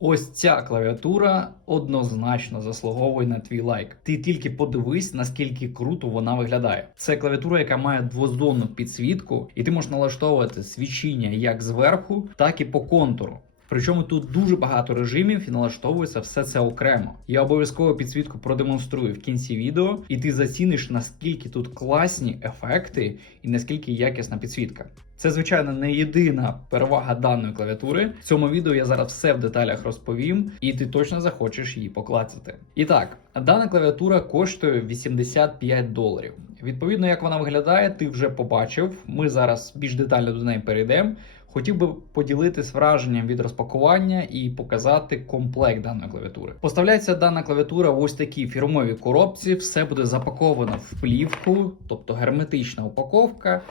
Ось ця клавіатура однозначно заслуговує на твій лайк. Ти тільки подивись, наскільки круто вона виглядає. Це клавіатура, яка має двозонну підсвітку, і ти можеш налаштовувати свічіння як зверху, так і по контуру. Причому тут дуже багато режимів і налаштовується все це окремо. Я обов'язково підсвітку продемонструю в кінці відео, і ти заціниш наскільки тут класні ефекти і наскільки якісна підсвітка. Це, звичайно, не єдина перевага даної клавіатури. В цьому відео я зараз все в деталях розповім, і ти точно захочеш її поклацати. І так, дана клавіатура коштує 85 доларів. Відповідно, як вона виглядає, ти вже побачив. Ми зараз більш детально до неї перейдемо. Хотів би поділитись враженням від розпакування і показати комплект даної клавіатури. Поставляється дана клавіатура в ось такій фірмовій коробці. Все буде запаковано в плівку, тобто герметична упаковка,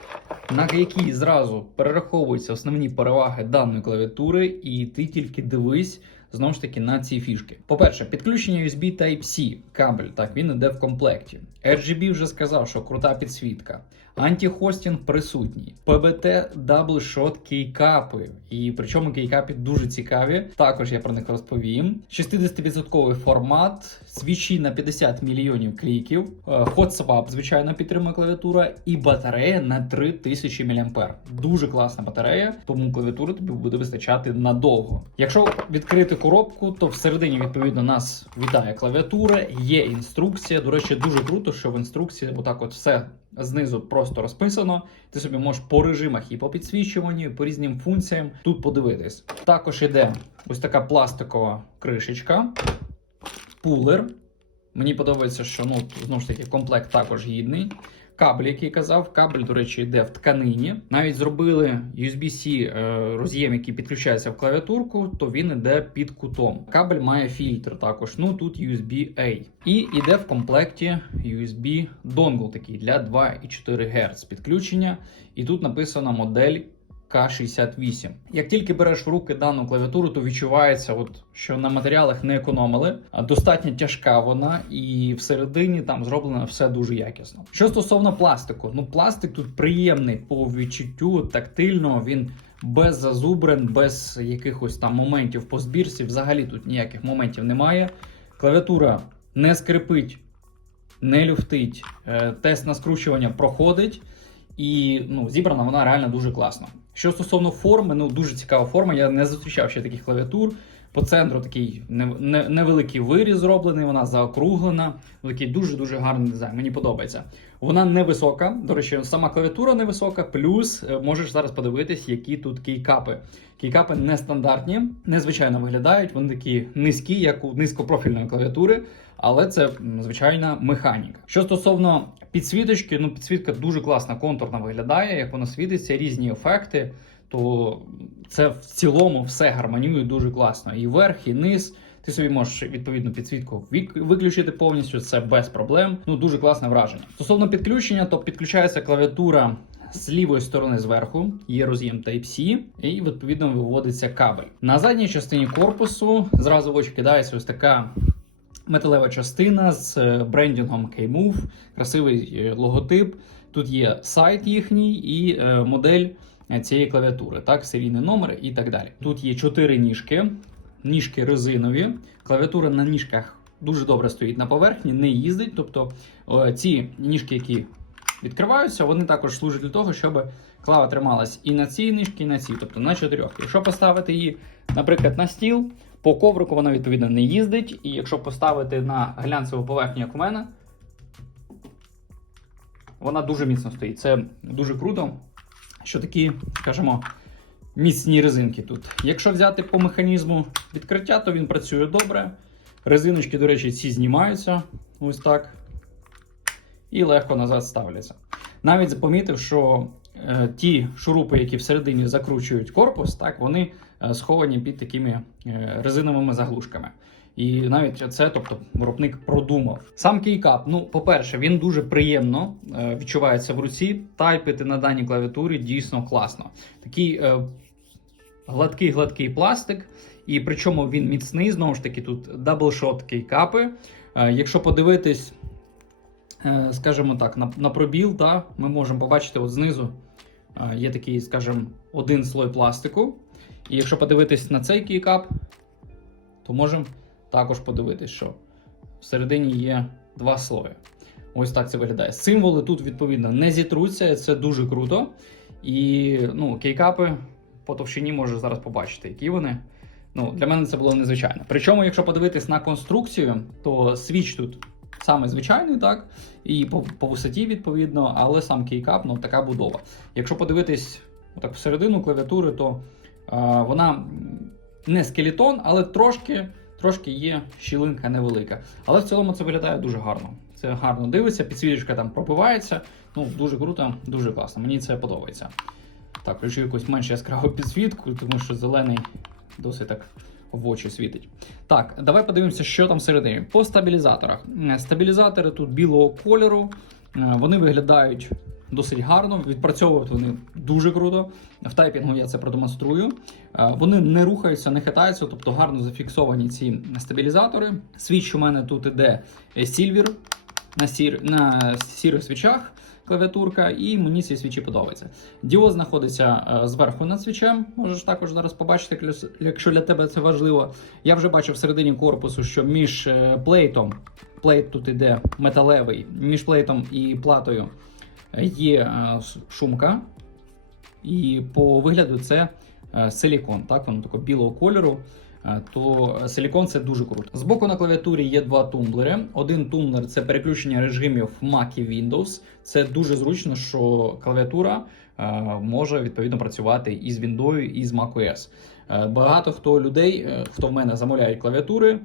на якій зразу перераховуються основні переваги даної клавіатури, і ти тільки дивись. Знову ж таки на ці фішки. По-перше, підключення USB Type-C кабель, так він іде в комплекті. RGB вже сказав, що крута підсвітка. Антихостінг присутній. PBT Shot кейкапи. І причому кейкапи дуже цікаві. Також я про них розповім. 60% формат, свічі на 50 мільйонів кліків, е, Hot звичайно, підтримує клавіатура, і батарея на 3000 мАh. Дуже класна батарея, тому клавіатура тобі буде вистачати надовго. Якщо відкрити коробку, то всередині відповідно нас вітає клавіатура, є інструкція. До речі, дуже круто, що в інструкції отак от все знизу просто розписано. Ти собі можеш по режимах і по підсвічуванню, і по різним функціям тут подивитись. Також йде ось така пластикова кришечка, пулер. Мені подобається, що ну знову ж таки комплект також гідний. Кабель, який казав, кабель, до речі, йде в тканині. Навіть зробили USB-C е, роз'єм, який підключається в клавіатурку, то він іде під кутом. Кабель має фільтр також. Ну тут USB-A. І йде в комплекті USB донгл такий для 2,4 Гц підключення. І тут написано модель. К68. Як тільки береш в руки дану клавіатуру, то відчувається, от, що на матеріалах не економили. Достатньо тяжка вона, і всередині там зроблено все дуже якісно. Що стосовно пластику, ну пластик тут приємний по відчуттю, тактильно, він без зазубрин, без якихось там моментів по збірці. Взагалі тут ніяких моментів немає. Клавіатура не скрипить, не люфтить, е, тест на скручування проходить. І ну, зібрана вона реально дуже класно. Що стосовно форми, ну дуже цікава форма. Я не зустрічав ще таких клавіатур. По центру такий невеликий виріз зроблений, вона заокруглена. Такий дуже-дуже гарний дизайн. Мені подобається. Вона невисока. До речі, сама клавіатура невисока, плюс е, можеш зараз подивитись, які тут кейкапи. Кейкапи нестандартні, незвичайно виглядають. Вони такі низькі, як у низькопрофільної клавіатури, але це звичайна механіка. Що стосовно підсвіточки, ну підсвітка дуже класна, контурна виглядає, як вона світиться, різні ефекти. То це в цілому все гармонює дуже класно. І верх, і низ. Ти собі можеш відповідно підсвітку виключити повністю, це без проблем. Ну дуже класне враження. Стосовно підключення, то підключається клавіатура з лівої сторони зверху, є роз'єм Type-C, і відповідно виводиться кабель. На задній частині корпусу зразу в очі кидається ось така. Металева частина з е, брендінгом K-Move, красивий е, логотип. Тут є сайт їхній і е, модель цієї клавіатури, так, серійний номер і так далі. Тут є чотири ніжки, ніжки резинові. Клавіатура на ніжках дуже добре стоїть на поверхні, не їздить. Тобто ці ніжки, які відкриваються, вони також служать для того, щоб клава трималась і на цій ніжці, і на цій, тобто на чотирьох. Якщо поставити її, наприклад, на стіл, по коврику вона відповідно не їздить. І якщо поставити на глянцеву поверхню, як у мене, вона дуже міцно стоїть. Це дуже круто що такі, скажімо, міцні резинки тут. Якщо взяти по механізму відкриття, то він працює добре. Резиночки, до речі, ці знімаються ось так. І легко назад ставляться. Навіть помітив, що е, ті шурупи, які всередині закручують корпус, так, вони е, сховані під такими е, резиновими заглушками. І навіть це, тобто, виробник продумав. Сам кейкап, ну, по-перше, він дуже приємно е, відчувається в руці. Тайпити на даній клавіатурі дійсно класно. Такий е, гладкий-гладкий пластик, і причому він міцний. Знову ж таки, тут даблшот кейкапи. Е, якщо подивитись, е, скажімо так, на на пробіл, да, ми можемо побачити от знизу е, є такий, скажімо, один слой пластику. І якщо подивитись на цей кейкап, то можемо також подивитись, що всередині є два слої. Ось так це виглядає. Символи тут, відповідно, не зітруться, це дуже круто. І ну, кейкапи по товщині можеш зараз побачити, які вони. Ну, для мене це було незвичайно. Причому, якщо подивитись на конструкцію, то свіч тут саме звичайний, так, і по, по висоті, відповідно, але сам кейкап, ну, така будова. Якщо подивитись так всередину клавіатури, то а, вона не скелетон, але трошки, трошки є щілинка невелика. Але в цілому це виглядає дуже гарно. Це гарно дивиться, підсвіточка там пробивається. Ну, дуже круто, дуже класно. Мені це подобається. Так, включу якусь менш яскраву підсвітку, тому що зелений досить так в очі світить. Так, давай подивимося, що там всередині. По стабілізаторах. Стабілізатори тут білого кольору. Е, Вони виглядають досить гарно, відпрацьовують вони дуже круто. В тайпінгу я це продемонструю. Е, Вони не рухаються, не хитаються, тобто гарно зафіксовані ці стабілізатори. Свіч у мене тут іде Silver на, сір, на сірих свічах клавіатурка, і мені ці свічі подобаються. Діод знаходиться е, зверху над свічем. Можеш також зараз побачити, якщо- для тебе це важливо. Я вже бачив всередині корпусу, що між е, плейтом, плейт тут іде металевий, між плейтом і платою е, є е, шумка. І по вигляду це е, силікон. Так, воно такого білого кольору. Е, То силікон це дуже круто. Збоку на клавіатурі є два тумблери. Один тумблер це переключення режимів Mac і Windows. Це дуже зручно, що клавіатура може відповідно працювати і з Windows, і з macOS. Багато хто людей, хто в мене замовляють клавіатури,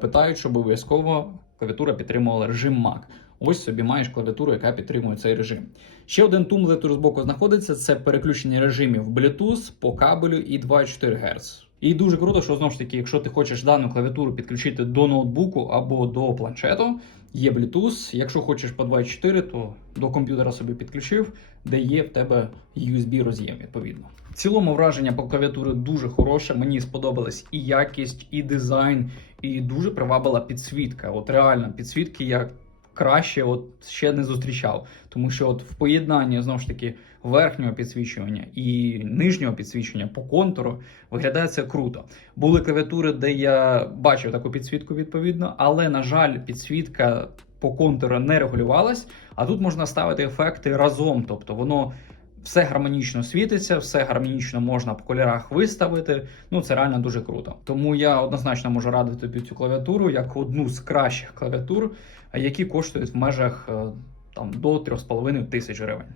питають, щоб обов'язково клавіатура підтримувала режим Mac. Ось собі маєш клавіатуру, яка підтримує цей режим. Ще один тумблер тут збоку знаходиться: це переключення режимів Bluetooth по кабелю і 2,4 Гц. І дуже круто, що знову ж таки, якщо ти хочеш дану клавіатуру підключити до ноутбуку або до планшету, є Bluetooth. Якщо хочеш по 2.4, то до комп'ютера собі підключив, де є в тебе USB роз'єм, відповідно. В цілому враження по клавіатурі дуже хороше. Мені сподобалась і якість, і дизайн, і дуже привабила підсвітка. От реально підсвітки я краще от ще не зустрічав. Тому що от в поєднанні знову ж таки верхнього підсвічування і нижнього підсвічення по контуру виглядає це круто. Були клавіатури, де я бачив таку підсвітку відповідно, але на жаль, підсвітка по контуру не регулювалась. А тут можна ставити ефекти разом, тобто воно. Все гармонічно світиться, все гармонічно можна по кольорах виставити. Ну це реально дуже круто. Тому я однозначно можу радити тобі цю клавіатуру як одну з кращих клавіатур, які коштують в межах е, там до 3,5 тисяч гривень.